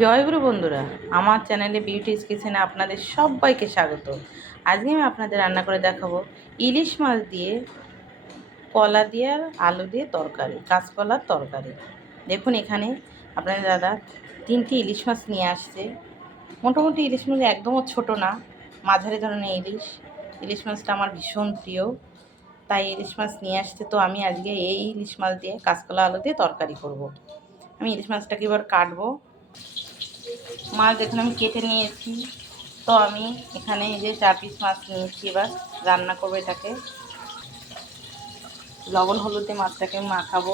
জয়গুরু বন্ধুরা, আমার চ্যানেলে বিউটিস কিচেনে আপনাদের সবাইকে স্বাগত। আজকে আমি আপনাদের রান্না করে দেখাবো ইলিশ মাছ দিয়ে কলা দিয়ে আর আলু দিয়ে তরকারি, কাঁচকলার তরকারি। দেখুন এখানে আপনাদের দাদা 3টি ইলিশ মাছ নিয়ে আসছে। মোটামুটি ইলিশ মাছ একদমও ছোট না, মাঝারি ধরনের ইলিশ। ইলিশ মাছটা আমার ভীষণ প্রিয়, তাই ইলিশ মাছ নিয়ে আসছে। তো আমি আজকে এই ইলিশ মাছ দিয়ে কাঁচকলা আলু দিয়ে তরকারি করব। আমি ইলিশ মাছটাকে এবার কাটবো। মাছ দেখুন আমি কেটে নিয়েছি। তো আমি এখানে এই যে 4 পিস মাছ নিয়েছি। এবার রান্না করবো এটাকে। লবণ হলুদ দিয়ে মাছটাকে মাখাবো,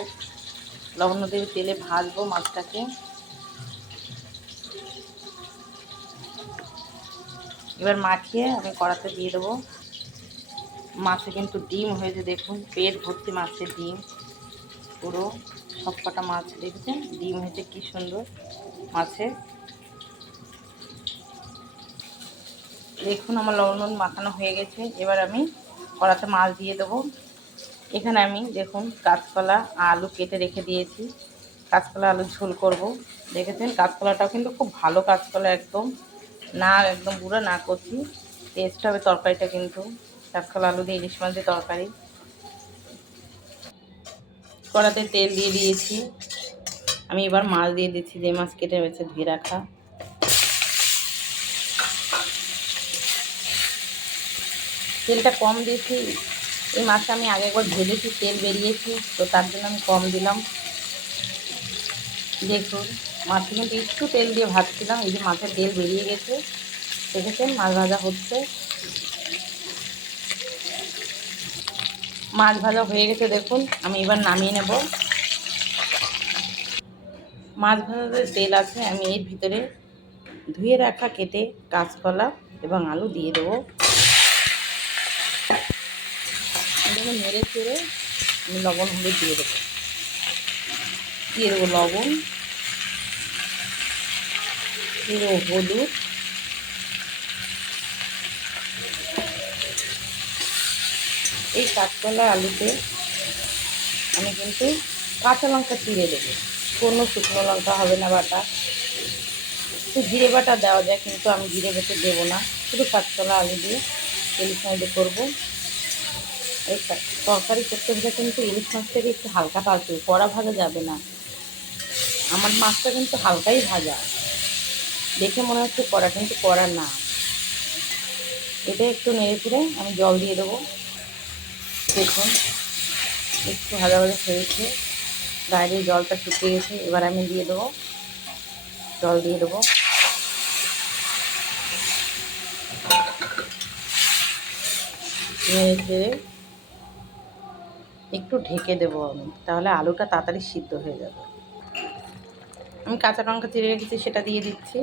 লবণ হলুদ দিয়ে তেলে ভাজবো মাছটাকে। এবার মাখিয়ে আমি কড়াতে দিয়ে দেবো। মাছে কিন্তু ডিম হয়েছে, দেখুন পেট ভর্তি মাছের ডিম, পুরো সবকটা মাছ দেখছেন ডিম হয়েছে কি সুন্দর মাছে। দেখুন আমার লবণ মাখানো হয়ে গেছে। এবার আমি কড়াতে মাছ দিয়ে দেবো। এখানে আমি দেখুন কাঁচকলা আলু কেটে রেখে দিয়েছি, কাঁচকলা আলু ঝোল করব। দেখেছেন কাঁচকলাটাও কিন্তু খুব ভালো কাঁচকলা, একদম না একদম বুড়ো না কচি, টেস্ট হবে তরকারিটা কিন্তু। কাঁচকলা আলু দিয়ে ইলিশ মাছ দিয়ে তরকারি। কড়াতে তেল দিয়ে দিয়েছি। আমি এবার মাছ দিয়ে দিচ্ছি, যে মাছ কেটে রয়েছে ধুয়ে রাখা। তেলটা কম দিয়েছি, এই মাছটা আমি আগে একবার ভেজেছি, তেল বেরিয়েছি, তো তার জন্য আমি কম দিলাম। দেখুন মাছটা কিন্তু একটু তেল দিয়ে ভাজছিলাম, এই যে মাছের তেল বেরিয়ে গেছে। দেখেছেন মাছ ভাজা হচ্ছে। মাছ ভাজা হয়ে গেছে দেখুন, আমি এবার নামিয়ে নেব। মাছ ভাজাতে তেল আছে, আমি এর ভিতরে ধুয়ে রাখা কেটে কাঁচকলা এবং আলু দিয়ে দেবো। নেড়ে চেড়ে আমি লবণ হলুদ দিয়ে দেবো, লবণ, দিয়ে দেবো হলুদ, এই কাঁচকলা আলুতে আমি কিন্তু কাঁচা লঙ্কা চিড়ে দেবো, কোনো শুকনো লঙ্কা হবে না বাটা। তো জিরে বাটা দেওয়া যায়, কিন্তু আমি জিরে বেটে দেবো না, শুধু কাঁচকলা আলু দিয়ে ইলিশ মাছ দিয়ে করবো। এই তরকারি করতে গেলে কিন্তু ইলিশ মাছটাকে একটু হালকা ভাজতে, কড়া ভাজা যাবে না। আমার মাছটা কিন্তু হালকাই ভাজা, দেখে মনে হচ্ছে কড়া, কিন্তু কড়া না। এটা একটু নেড়ে ফিরে আমি জল দিয়ে দেবো। দেখুন একটু ভাজা ভাজা হয়েছে, বাইরে জলটা শুকিয়ে গেছে। এবার আমি দিয়ে দেবো, জল দিয়ে দেবো। নেড়ে চেড়ে একটু ঢেকে দেবো আমি, তাহলে আলুটা তাড়াতাড়ি সিদ্ধ হয়ে যাবে। আমি কাঁচা লঙ্কা চিড়ে রেখেছি, সেটা দিয়ে দিচ্ছি।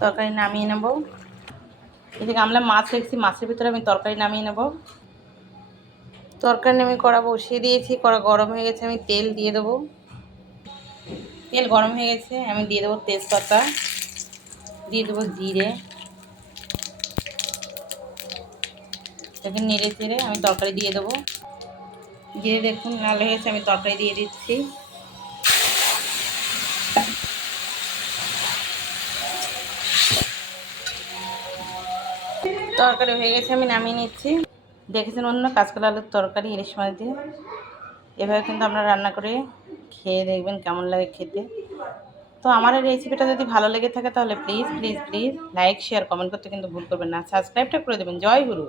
তরকারি নামিয়ে নেব। এদিকে আমরা মাছ রেখেছি, মাছের ভিতরে আমি তরকারি নামিয়ে নেব। তরকারি আমি কড়া বসিয়ে দিয়েছি, কড়া গরম হয়ে গেছে, আমি তেল দিয়ে দেবো। তেল গরম হয়ে গেছে, আমি দিয়ে দেবো তেজপাতা, দিয়ে দেবো জিরে। এটাকে নেড়ে চেড়ে আমি তরকারি দিয়ে দেবো। জিরে দেখুন লাল হয়ে গেছে, আমি তরকারি দিয়ে দিচ্ছি। তরকারি হয়ে গেছে, আমি নামিয়ে নিচ্ছি। দেখেছেন অন্য কাঁচকলা আলুর তরকারি ইলিশ মাছ দিয়ে। এভাবে কিন্তু আপনারা রান্না করে খেয়ে দেখবেন কেমন লাগে খেতে। তো আমার এই রেসিপিটা যদি ভালো লেগে থাকে তাহলে please please please like share comment করতে কিন্তু ভুল করবেন না। সাবস্ক্রাইবটা করে দেবেন। জয় গুরু।